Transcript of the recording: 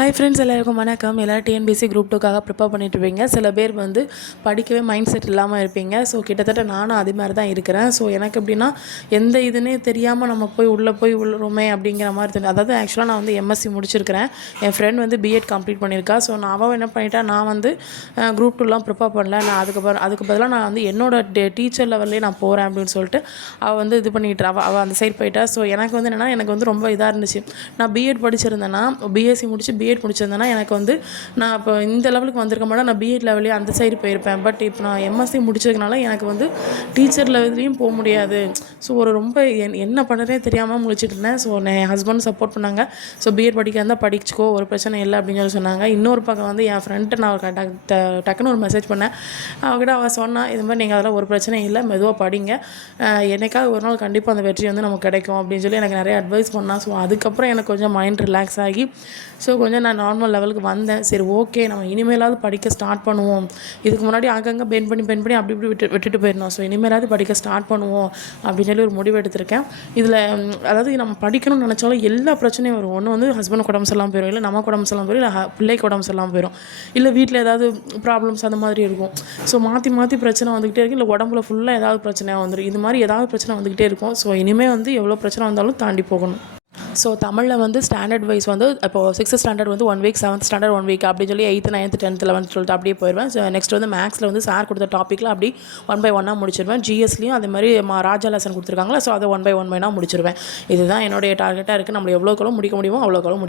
Hi friends, எல்லாருக்கும் வணக்கம். எல்லோரும் டிஎன்பிஎஸ்சி குரூப் 2க்காக ப்ரிப்பேர் பண்ணிட்டு இருப்பீங்க. சில பேர் வந்து படிக்கவே மைண்ட் செட் இல்லாமல் இருப்பீங்க. ஸோ கிட்டத்தட்ட நானும் அது மாதிரி தான் இருக்கிறேன். ஸோ எனக்கு எப்படின்னா எந்த இதுன்னே தெரியாமல் நம்ம உள்ளே போய் உள்ளுமே அப்படிங்கிற மாதிரி தெரியும். அதாவது ஆக்சுவலாக நான் வந்து எம்எஸ்சி முடிச்சிருக்கிறேன். என் ஃப்ரெண்ட் வந்து பிஎட் கம்ப்ளீட் பண்ணியிருக்கா. ஸோ அவன் என்ன பண்ணிட்டா, நான் வந்து குரூப் 2லாம் ப்ரிப்பேர் பண்ணல. நான் அதுக்கு பதிலாக நான் வந்து என்னோட டீச்சர் லெவல்லே நான் போகிறேன் அப்படின்னு சொல்லிட்டு அவள் வந்து இது பண்ணிட்டு அவள் அந்த சைட் போயிட்டா. ஸோ எனக்கு வந்து என்னென்னா, எனக்கு வந்து ரொம்ப இதாக இருந்துச்சு. நான் பிஎட் படிச்சிருந்தேன்னா, பிஎஸ்சி முடிச்சு பிஎட் முடிச்சிருந்தேன்னா எனக்கு வந்து நான் இப்போ இந்த லெவலுக்கு வந்திருக்க மாட்டேன். நான் பிஎட் லெவலே அந்த சைடு போயிருப்பேன். பட் இப்போ நான் எம்எஸ்சி முடிச்சதுனால எனக்கு வந்து டீச்சர் லெவல்லையும் போக முடியாது. ஸோ ரொம்ப என்ன பண்ணுறதே தெரியாமல் முழிச்சிட்டு இருந்தேன். ஸோ என் ஹஸ்பண்ட் சப்போர்ட் பண்ணாங்க. ஸோ பிஎட் படிக்க இருந்தால் படிச்சுக்கோ, ஒரு பிரச்சனை இல்லை அப்படின்னு சொல்லி சொன்னாங்க. இன்னொரு பக்கம் வந்து என் ஃப்ரெண்ட்டை நான் டக்குன்னு ஒரு மெசேஜ் பண்ணேன். அவகிட்ட அவள் சொன்னான், இது மாதிரி நீங்கள் அதெல்லாம் ஒரு பிரச்சனையும் இல்லை, மெதுவாக படிங்க, என்னைக்காவது ஒரு நாள் கண்டிப்பாக அந்த வெற்றி வந்து நமக்கு கிடைக்கும் அப்படின்னு சொல்லி எனக்கு நிறைய அட்வைஸ் பண்ணான். ஸோ அதுக்கப்புறம் எனக்கு கொஞ்சம் மைண்ட் ரிலாக்ஸ் ஆகி ஸோ கொஞ்சம் நான் நார்மல் லெவலுக்கு வந்தேன். சரி, ஓகே, நம்ம இனிமேலாவது படிக்க ஸ்டார்ட் பண்ணுவோம். இதுக்கு முன்னாடி அங்கங்கே பெண்ட் பண்ணி அப்படி விட்டுட்டு போயிருந்தோம். ஸோ இனிமேலாவது படிக்க ஸ்டார்ட் பண்ணுவோம் அப்படின்னு சொல்லி ஒரு முடிவு எடுத்திருக்கேன். இதில் அதாவது நம்ம படிக்கணும்னு நினச்சாலும் எல்லா பிரச்சனையும் வரும். ஒன்று வந்து ஹஸ்பண்டுக்கு உடம்பு சரியில்லாமல் போயிடும், இல்லை நமக்கு உடம்பு சரியில்லாமல் போயிடும், இல்லை பிள்ளைக்கு உடம்பு சரியில்லாமல் போயிடும், இல்லை வீட்டில் ஏதாவது ப்ராப்ளம்ஸ் அந்த மாதிரி இருக்கும். ஸோ மாற்றி பிரச்சனை வந்துக்கிட்டே இருக்கும். இல்லை உடம்புல ஃபுல்லாக ஏதாவது பிரச்சனையாக வந்துடும். இது மாதிரி ஏதாவது பிரச்சனை வந்துக்கிட்டே இருக்கும். ஸோ இனிமேல் வந்து எவ்வளோ பிரச்சனை வந்தாலும் தாண்டி போகணும். ஸோ தமிழில் வந்து ஸ்டாண்டர்ட் வைஸ் வந்து இப்போது 6th ஸ்டாண்டர்ட் வந்து 1 வீக், 7th ஸ்டாண்டர்ட் 1 வீக் அப்படின்னு சொல்லி 8th, 9th, 10th, 11th, 12th அப்படியே போயிடுவேன். ஸோ நெக்ஸ்ட் வந்து மேக்ஸில் வந்து சார் கொடுத்த டாப்பிக்கில் அப்படி 1 by 1 முடிச்சிடுவேன். ஜிஎஸ்லையும் அதே மாதிரி ராஜா லெசன் கொடுத்துருக்காங்களா, ஸோ அதை 1 by 1 முடிச்சிடுவேன். இதுதான் என்னுடைய டார்கெட்டாக இருக்குது. நம்ம எவ்வளோக்களும் முடிக்க முடியுமோ அவ்வளோக்களும் முடியும்.